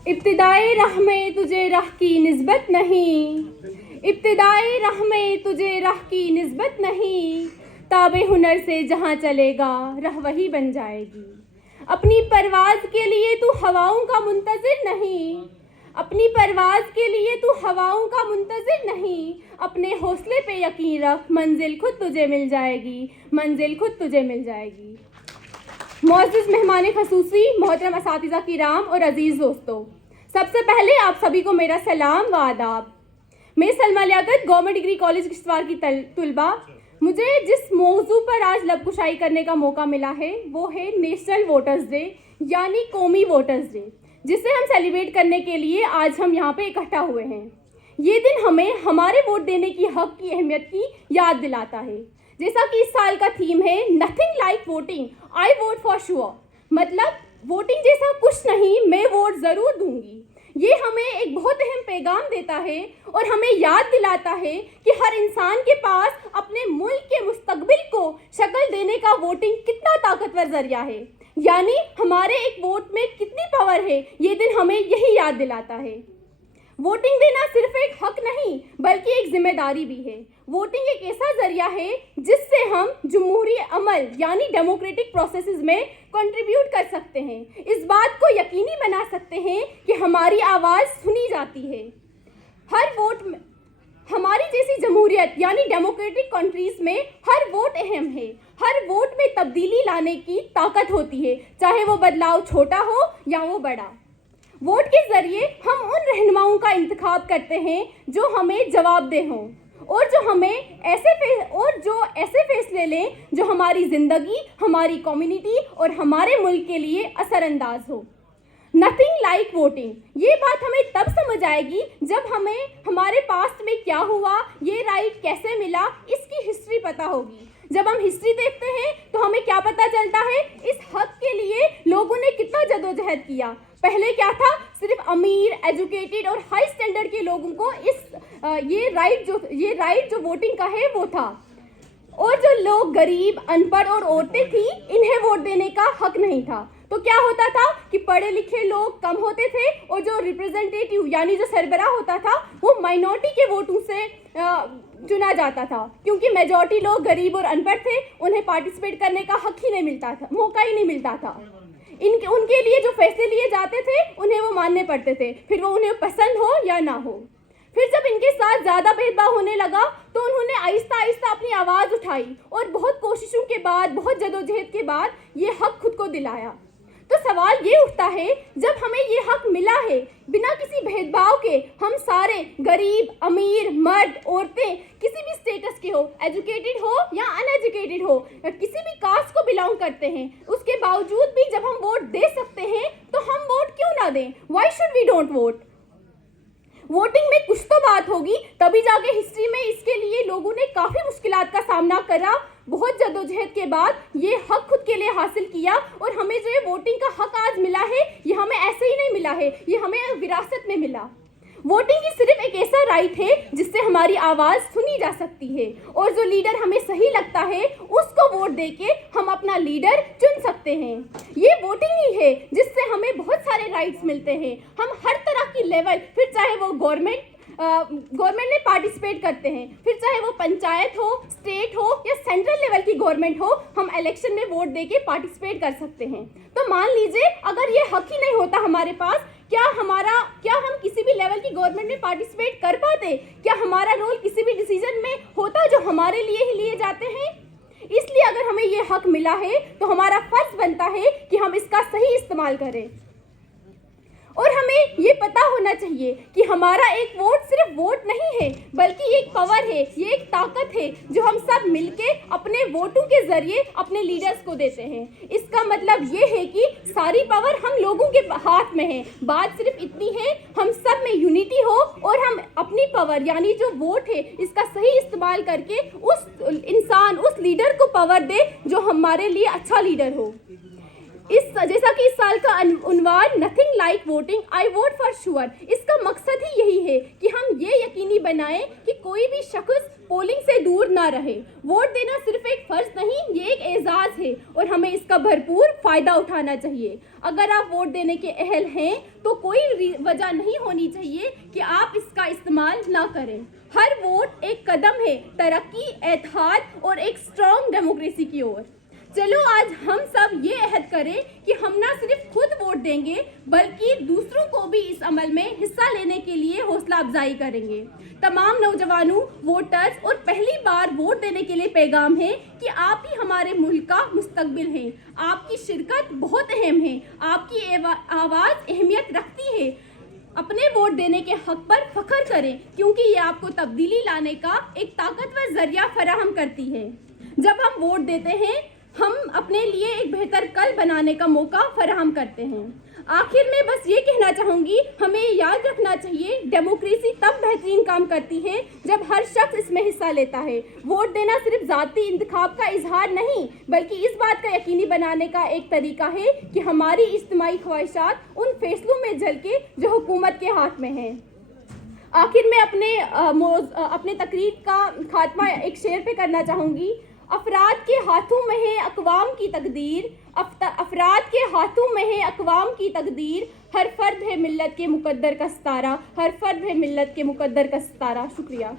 इब्तिदाई राह में तुझे राह की निस्बत नहीं, इब्तिदाई राह में तुझे राह की निस्बत नहीं, ताबे हुनर से जहाँ चलेगा राह वही बन जाएगी। अपनी परवाज़ के लिए तू हवाओं का मुंतज़िर नहीं, अपनी परवाज़ के लिए तू हवाओं का मुंतज़िर नहीं, अपने हौसले पे यकीन रख, मंजिल खुद तुझे मिल जाएगी, मंजिल खुद तुझे मिल जाएगी। मुअज़्ज़िज़ मेहमान ख़ुसूसी, मोहतरम असातिज़ा किराम और अज़ीज़ दोस्तों, सबसे पहले आप सभी को मेरा सलाम व आदाब। मैं Salma Liyaqat, government degree college Kishtwar की तुलबा। मुझे जिस मौजू पर आज लबकुशाई करने का मौका मिला है वो है नेशनल वोटर्स डे, यानी कौमी वोटर्स डे, जिसे हम सेलिब्रेट करने के लिए आज हम यहाँ पे इकट्ठा हुए हैं। ये दिन हमें हमारे वोट देने की हक की अहमियत की याद दिलाता है। जैसा कि इस साल का थीम है nothing like voting, I vote for sure, मतलब वोटिंग जैसा कुछ नहीं, मैं वोट ज़रूर दूंगी। ये हमें एक बहुत अहम पैगाम देता है और हमें याद दिलाता है कि हर इंसान के पास अपने मुल्क के मुस्तकबिल को शक्ल देने का वोटिंग कितना ताकतवर जरिया है, यानी हमारे एक वोट में कितनी पावर है। ये दिन हमें यही याद दिलाता है। वोटिंग देना सिर्फ एक हक नहीं बल्कि एक जिम्मेदारी भी है। वोटिंग एक ऐसा जरिया है जिससे हम जमहूरी अमल यानी डेमोक्रेटिक प्रोसेसेस में कंट्रीब्यूट कर सकते हैं। इस बात को यकीनी बना सकते हैं कि हमारी आवाज़ सुनी जाती है। हर वोट में हमारी जैसी जमहूरियत यानी डेमोक्रेटिक कंट्रीज़ में हर वोट अहम है। हर वोट में तब्दीली लाने की ताकत होती है, चाहे वो बदलाव छोटा हो या वो बड़ा। वोट के ज़रिए हम उन रहनुमाओं का इंतखाब करते हैं जो हमें जवाबदेह हों और जो ऐसे फैसले लें जो हमारी ज़िंदगी, हमारी कम्युनिटी और हमारे मुल्क के लिए असरअंदाज हो। नथिंग लाइक वोटिंग, ये बात हमें तब समझ आएगी जब हमें हमारे पास्ट में क्या हुआ, ये राइट कैसे मिला, इसकी हिस्ट्री पता होगी। जब हम हिस्ट्री देखते हैं तो हमें क्या पता चलता है, इस हक के लिए लोगों ने कितना जदोजहद किया। पहले क्या था, सिर्फ अमीर, एजुकेटेड और हाई स्टैंडर्ड के लोगों को ये राइट जो वोटिंग का है वो था, और जो लोग गरीब, अनपढ़ और औरतें थी इन्हें वोट देने का हक नहीं था। तो क्या होता था कि पढ़े लिखे लोग कम होते थे और जो रिप्रेजेंटेटिव यानी जो सरबराह होता था वो माइनॉरिटी के वोटों से चुना जाता था, क्योंकि मेजॉरिटी लोग गरीब और अनपढ़ थे, उन्हें पार्टिसिपेट करने का हक ही नहीं मिलता था, मौका ही नहीं मिलता था। उनके लिए जो फैसले लिए जाते थे उन्हें वो मानने पड़ते थे, फिर वो उन्हें पसंद हो या ना हो। फिर जब इनके साथ ज़्यादा भेदभाव होने लगा तो उन्होंने आहिस्ता आहिस्ता अपनी आवाज़ उठाई और बहुत कोशिशों के बाद, बहुत जदोजहद के बाद ये हक खुद को दिलाया। तो सवाल ये उठता है, जब हमें ये हक मिला है बिना किसी भेदभाव के, हम सारे गरीब, अमीर, मर्द, औरतें, किसी भी स्टेटस के हो, एजुकेटेड हो या अनएजुकेटेड हो, किसी भी कास्ट को बिलोंग करते हैं, उसके बावजूद भी जब हम वोट दे सकते हैं तो हम वोट क्यों ना दें? Why should we don't vote? Voting में कुछ तो बात होगी, तभी जाके हिस्ट्री में इसके लिए लोगों ने काफ़ी मुश्किलात का सामना करा। बहुत जदोजहद के बाद ये हक खुद के लिए हासिल किया और हमें जो ये वोटिंग का हक आज मिला है ये हमें ऐसे ही नहीं मिला है, ये हमें विरासत में मिला। वोटिंग ही सिर्फ एक ऐसा राइट है जिससे हमारी आवाज़ सुनी जा सकती है और जो लीडर हमें सही लगता है उसको वोट देके हम अपना लीडर चुन सकते हैं। ये वोटिंग ही है जिससे हमें बहुत सारे राइट्स मिलते हैं। हम हर तरह की लेवल, फिर चाहे वो गवर्नमेंट में पार्टिसिपेट करते हैं, फिर चाहे वो पंचायत हो, स्टेट हो या सेंट्रल लेवल की गवर्नमेंट हो, हम इलेक्शन में वोट देके पार्टिसिपेट कर सकते हैं। तो मान लीजिए अगर ये हक ही नहीं होता हमारे पास, क्या हम किसी भी लेवल की गवर्नमेंट में पार्टिसिपेट कर पाते? क्या हमारा रोल किसी भी डिसीजन में होता जो हमारे लिए ही लिए जाते हैं? इसलिए अगर हमें ये हक मिला है तो हमारा फर्ज बनता है कि हम इसका सही इस्तेमाल करें। और हमें ये पता होना चाहिए कि हमारा एक वोट सिर्फ वोट नहीं है बल्कि एक पावर है, ये एक ताकत है जो हम सब मिलके अपने वोटों के जरिए अपने लीडर्स को देते हैं। इसका मतलब ये है कि सारी पावर हम लोगों के हाथ में है। बात सिर्फ इतनी है, हम सब में यूनिटी हो और हम अपनी पावर यानी जो वोट है इसका सही इस्तेमाल करके उस लीडर को पावर दे जो हमारे लिए अच्छा लीडर हो। जैसा कि इस साल का उन्वान nothing like voting, I vote for sure, इसका मकसद ही यही है कि हम ये यकीनी बनाएं कि कोई भी शख्स पोलिंग से दूर ना रहे। वोट देना सिर्फ एक फर्ज नहीं, ये एक एजाज है और हमें इसका भरपूर फायदा उठाना चाहिए। अगर आप वोट देने के अहल हैं तो कोई वजह नहीं होनी चाहिए कि आप इसका इस्तेमाल ना करें। हर वोट एक कदम है तरक्की, एतहाद और एक स्ट्रॉन्ग डेमोक्रेसी की ओर। चलो आज हम सब ये अहद करें कि हम ना सिर्फ खुद वोट देंगे बल्कि दूसरों को भी इस अमल में हिस्सा लेने के लिए हौसला अफजाई करेंगे। तमाम नौजवानों, वोटर्स और पहली बार वोट देने के लिए पैगाम है कि आप ही हमारे मुल्क का मुस्तकबिल हैं। आपकी शिरकत बहुत अहम है, आपकी आवाज़ अहमियत रखती है। अपने वोट देने के हक पर फख्र करें क्योंकि ये आपको तब्दीली लाने का एक ताकतवर जरिया फराहम करती है। जब हम वोट देते हैं हम अपने लिए एक बेहतर कल बनाने का मौका फराहम करते हैं। आखिर में बस ये कहना चाहूँगी, हमें याद रखना चाहिए डेमोक्रेसी तब बेहतरीन काम करती है जब हर शख्स इसमें हिस्सा लेता है। वोट देना सिर्फ ज़ाती इंतखाब का इजहार नहीं बल्कि इस बात का यकीनी बनाने का एक तरीका है कि हमारी इज्तिमाई ख्वाहिशात उन फैसलों में झलके जो हुकूमत के हाथ में हैं। आखिर में अपने तकरीर का खात्मा एक शेर पे करना चाहूँगी। अफराद के हाथों में है अक़वाम की तकदीर, अफराद के हाथों में है अक़वाम की तकदीर, हर फर्द है मिल्लत के मुक़द्दर का सितारा, हर फर्द है मिल्लत के मुक़द्दर का सितारा। शुक्रिया।